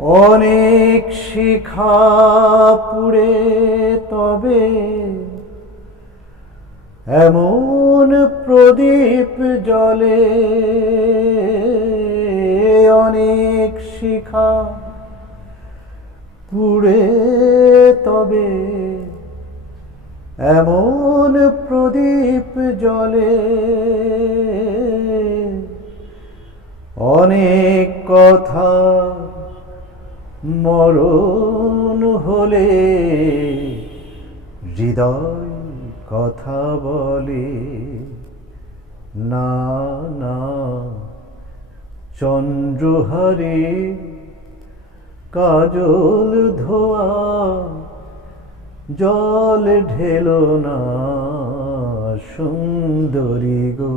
অনেক শিখা পুড়ে তবে এমন প্রদীপ জলে অনেক শিখা পুড়ে তবে এমন প্রদীপ জলে অনেক কথা মরণ হলে হৃদয় কথা বলে। না না চন্দ্রহারে কাজল ধোয়া জল ঢেলো না সুন্দরী গো।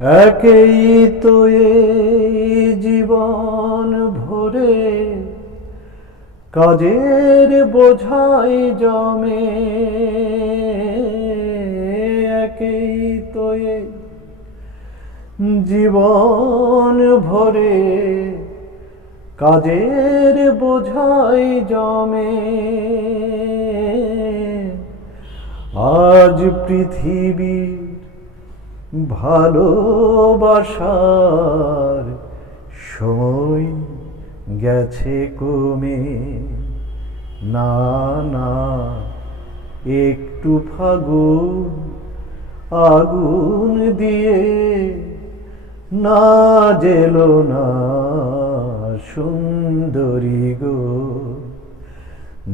একেই তো এই জীবন ভরে কাজের বোঝাই জমে। একেই তো এই জীবন ভরে কাজের বোঝাই জমে। আজ পৃথিবীর ভালোবাসার সময় গেছে কমে। না না, একটু ফাগুন আগুন দিয়ে না জেলো না সুন্দরী গো।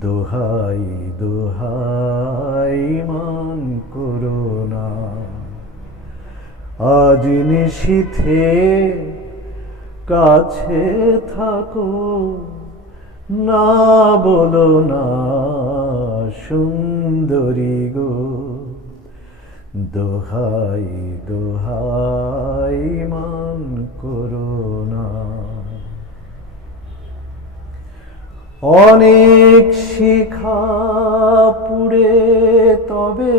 দোহাই দোহাই, মান করোনা আজ নিশীথে কাছে থাকো। না বলো না, সুন্দরী গো। দোহাই দোহাই মান করোনা অনেক শিখা পুড়ে তবে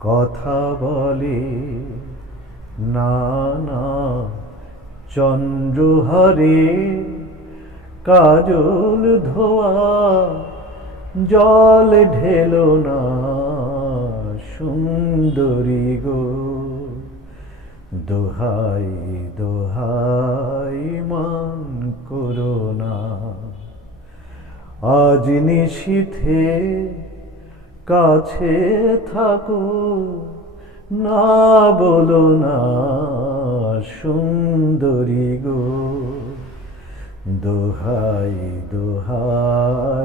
কথা বলে না না চন্দ্রহারে কাজল ধোয়া, জল ঢেলো না সুন্দরী গো। দোহাই দোহাই মান করোনা আজ নিশীথে কাছে থাকো। না বলো না সুন্দরী গো। দোহাই দোহাই।